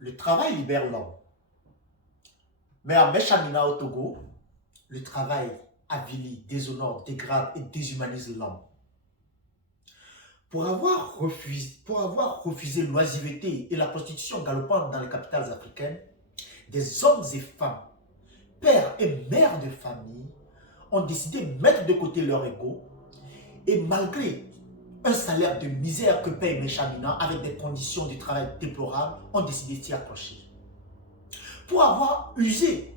Le travail libère l'homme. Mais à Mechamina au Togo, le travail avilit, déshonore, dégrade et déshumanise l'homme. Pour avoir refusé l'oisiveté et la prostitution galopante dans les capitales africaines, des hommes et femmes, pères et mères de famille, ont décidé de mettre de côté leur ego et malgré un salaire de misère que paye Mechamina avec des conditions de travail déplorables, ont décidé de s'y accrocher. Pour avoir usé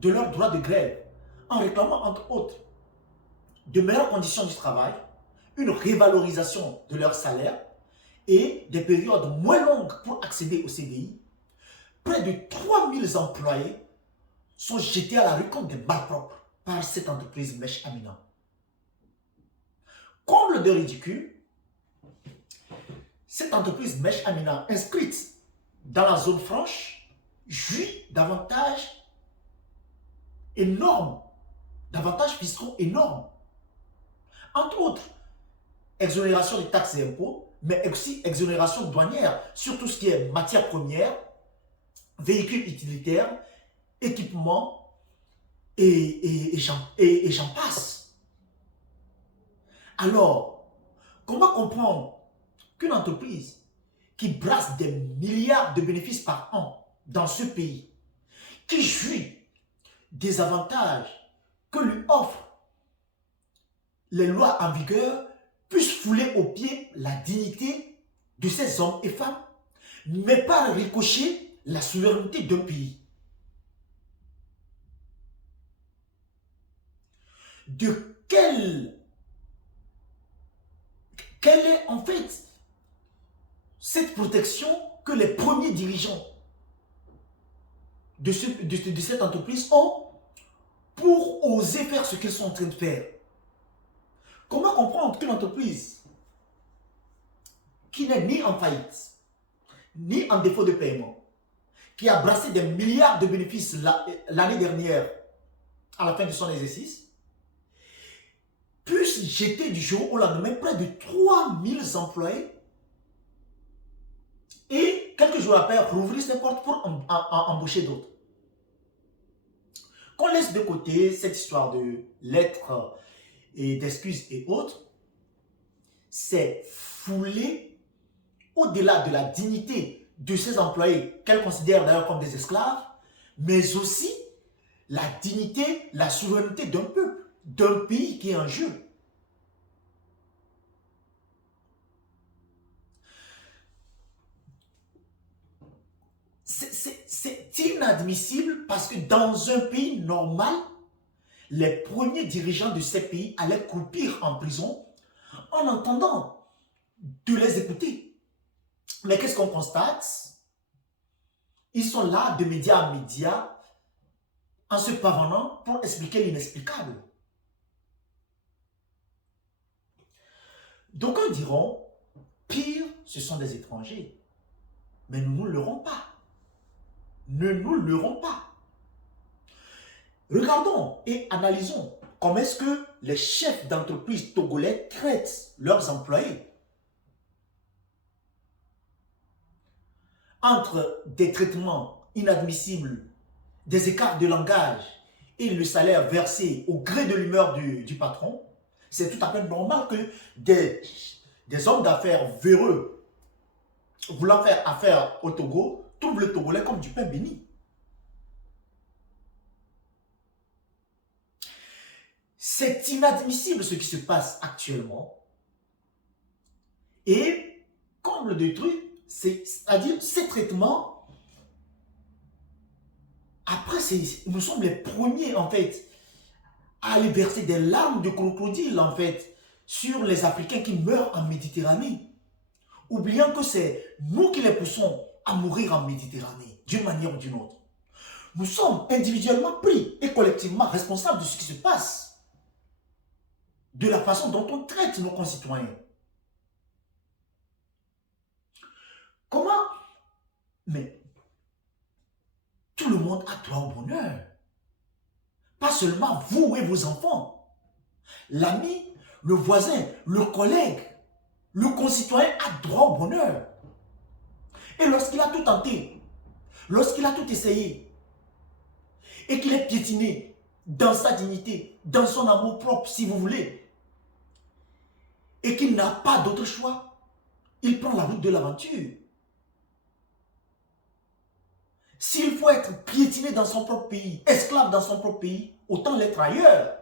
de leur droit de grève en réclamant entre autres de meilleures conditions du travail, une révalorisation de leur salaire et des périodes moins longues pour accéder au CDI, près de 3000 employés sont jetés à la rue comme des malpropres par cette entreprise Mechamina. Comble de ridicule, cette entreprise Mechamina inscrite dans la zone franche jouit d'avantages énormes, d'avantages fiscaux énormes. Entre autres, exonération des taxes et impôts, mais aussi exonération douanière sur tout ce qui est matières premières, véhicules utilitaires, équipements et j'en passe. Alors, comment comprendre qu'une entreprise qui brasse des milliards de bénéfices par an dans ce pays, qui jouit des avantages que lui offrent les lois en vigueur, puisse fouler aux pieds la dignité de ces hommes et femmes, mais pas ricocher la souveraineté d'un pays? De quelle est en fait cette protection que les premiers dirigeants de cette entreprise ont pour oser faire ce qu'ils sont en train de faire? Comment comprendre qu'une entreprise qui n'est ni en faillite, ni en défaut de paiement, qui a brassé des milliards de bénéfices l'année dernière à la fin de son exercice, puisse jeter du jour au lendemain près de 3000 employés et quelques jours après rouvrir ses portes pour embaucher d'autres? Qu'on laisse de côté cette histoire de lettres et d'excuses et autres, c'est fouler au-delà de la dignité de ces employés qu'elle considère d'ailleurs comme des esclaves, mais aussi la dignité, la souveraineté d'un peuple, d'un pays qui est en jeu. C'est inadmissible parce que dans un pays normal, les premiers dirigeants de ces pays allaient croupir en prison en entendant de les écouter. Mais qu'est-ce qu'on constate? Ils sont là de média à média en se pavanant pour expliquer l'inexplicable. D'aucuns diront, pire, ce sont des étrangers. Mais nous ne leurrons pas. Ne nous leurrons pas. Regardons et analysons comment est-ce que les chefs d'entreprise togolais traitent leurs employés. Entre des traitements inadmissibles, des écarts de langage et le salaire versé au gré de l'humeur du patron, c'est tout à fait normal que des hommes d'affaires véreux voulant faire affaire au Togo trouvent le Togolais comme du pain béni. C'est inadmissible ce qui se passe actuellement. Et comble de truc, c'est-à-dire ces traitements, après nous sommes les premiers en fait à aller verser des larmes de crocodile en fait sur les Africains qui meurent en Méditerranée. Oubliant que c'est nous qui les poussons à mourir en Méditerranée, d'une manière ou d'une autre. Nous sommes individuellement pris et collectivement responsables de ce qui se passe, de la façon dont on traite nos concitoyens. Comment? Mais tout le monde a droit au bonheur. Pas seulement vous et vos enfants. L'ami, le voisin, le collègue, le concitoyen a droit au bonheur. Et lorsqu'il a tout tenté lorsqu'il a tout essayé et qu'il est piétiné dans sa dignité, dans son amour propre, si vous voulez, et qu'il n'a pas d'autre choix, il prend la route de l'aventure. S'il faut être piétiné dans son propre pays, esclave dans son propre pays, autant l'être ailleurs.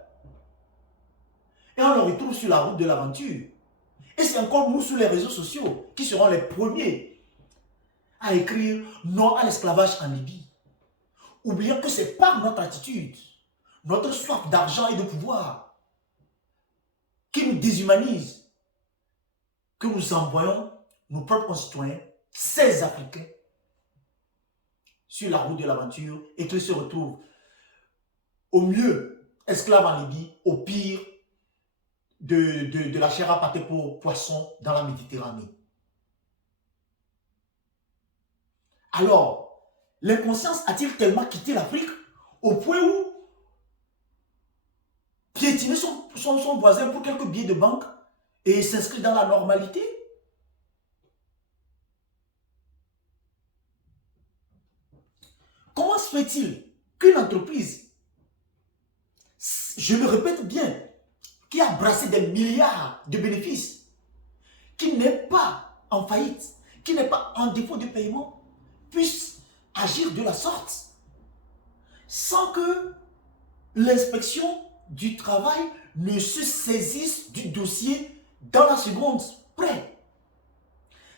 Et on le retrouve sur la route de l'aventure. Et c'est encore nous sur les réseaux sociaux qui serons les premiers à écrire non à l'esclavage en Libye. Oublions que c'est par notre attitude, notre soif d'argent et de pouvoir qui nous déshumanise, que nous envoyons nos propres concitoyens, ces Africains, sur la route de l'aventure et qu'ils se retrouvent au mieux esclaves en Libye, au pire de la chair à pâté pour poissons dans la Méditerranée. Alors, l'inconscience a-t-il tellement quitté l'Afrique au point où piétiner son voisin pour quelques billets de banque et s'inscrire dans la normalité? Comment se fait-il qu'une entreprise, je le répète bien, qui a brassé des milliards de bénéfices, qui n'est pas en faillite, qui n'est pas en défaut de paiement, puisse agir de la sorte sans que l'inspection du travail ne se saisisse du dossier dans la seconde près,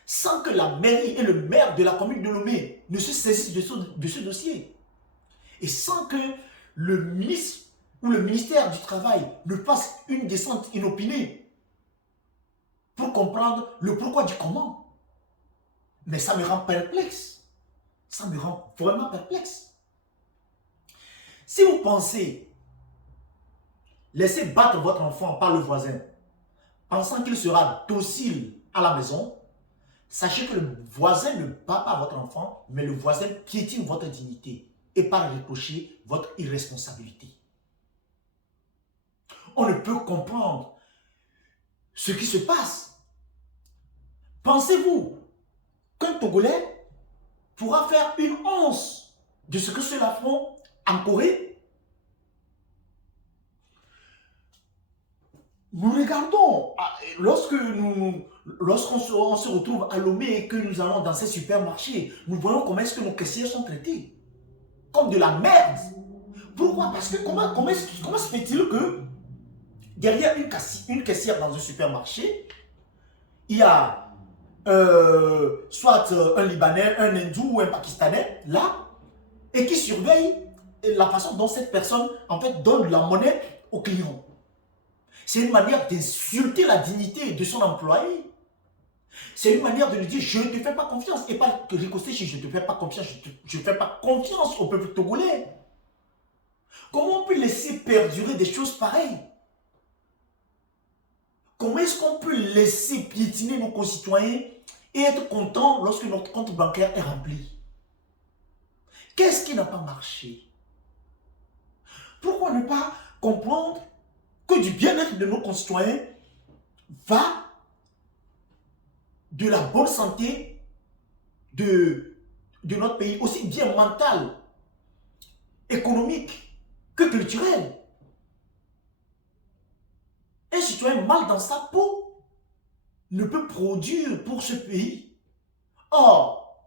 sans que la mairie et le maire de la commune de Lomé ne se saisissent de ce dossier, et sans que le ministre ou le ministère du Travail ne fasse une descente inopinée pour comprendre le pourquoi du comment. Mais ça me rend perplexe. Ça me rend vraiment perplexe. Si vous pensez laisser battre votre enfant par le voisin, pensant qu'il sera docile à la maison, sachez que le voisin ne bat pas votre enfant, mais le voisin piétine votre dignité et par ricochet votre irresponsabilité. On ne peut comprendre ce qui se passe. Pensez-vous qu'un Togolais pourra faire une once de ce que ceux-là font en Corée? Nous regardons, lorsqu'on se retrouve à Lomé et que nous allons dans ces supermarchés, nous voyons comment est-ce que nos caissières sont traitées. Comme de la merde. Pourquoi? Parce que comment se fait-il que derrière une caissière dans un supermarché, il y a soit un Libanais, un Hindou ou un Pakistanais, là, et qui surveille la façon dont cette personne, en fait, donne la monnaie au client. C'est une manière d'insulter la dignité de son employé. C'est une manière de lui dire, je ne te fais pas confiance. Et pas te ricoster, je ne te fais pas confiance, je ne fais pas confiance au peuple togolais. Comment on peut laisser perdurer des choses pareilles? Comment est-ce qu'on peut laisser piétiner nos concitoyens et être content lorsque notre compte bancaire est rempli? Qu'est-ce qui n'a pas marché? Pourquoi ne pas comprendre que du bien-être de nos concitoyens va de la bonne santé de notre pays, aussi bien mentale, économique que culturelle? Un citoyen mal dans sa peau ne peut produire pour ce pays. Or,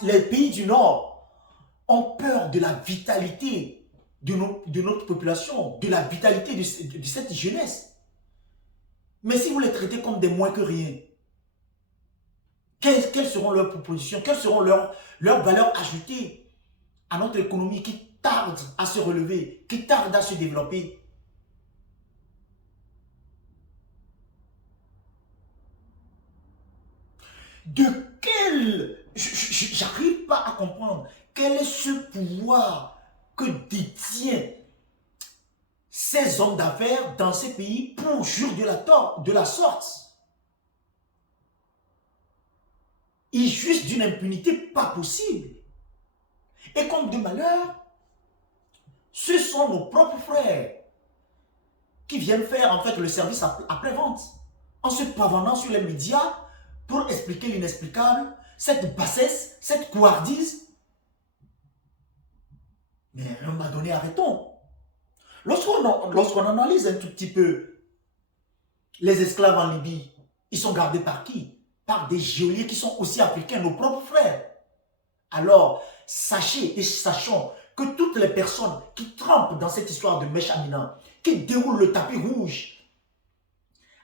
les pays du Nord ont peur de la vitalité de notre population, de la vitalité de cette jeunesse. Mais si vous les traitez comme des moins que rien, quelles seront leurs propositions, quelles seront leurs valeurs ajoutées à notre économie qui tarde à se relever, qui tarde à se développer? J'arrive pas à comprendre quel est ce pouvoir que détient ces hommes d'affaires dans ces pays pour jurer de la sorte. Ils jugent d'une impunité pas possible. Et comme de malheur, ce sont nos propres frères qui viennent faire en fait le service après-vente en se pavant sur les médias pour expliquer l'inexplicable, cette bassesse, cette couardise Mais à un moment donné, arrêtons. Lorsqu'on analyse un tout petit peu les esclaves en Libye, ils sont gardés par qui? Par des geôliers qui sont aussi africains, nos propres frères. Alors, sachez et sachons que toutes les personnes qui trempent dans cette histoire de Mèche Amina, qui déroulent le tapis rouge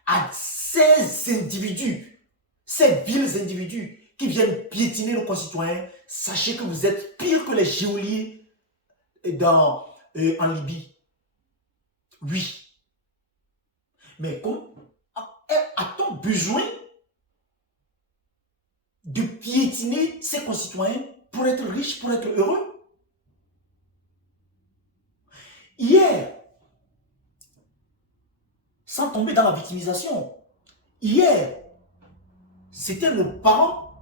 à ces individus, ces vils individus qui viennent piétiner nos concitoyens, sachez que vous êtes pire que les geôliers en Libye. Oui. Mais a-t-on besoin de piétiner ses concitoyens pour être riche, pour être heureux? Hier, sans tomber dans la victimisation, hier, c'était nos parents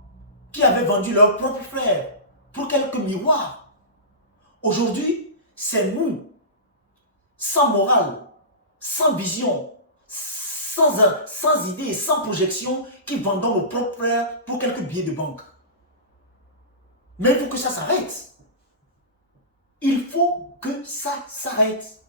qui avaient vendu leurs propres frères pour quelques miroirs. Aujourd'hui, c'est nous, sans morale, sans vision, sans idée, sans projection, qui vendons nos propres frères pour quelques billets de banque. Mais il faut que ça s'arrête. Il faut que ça s'arrête.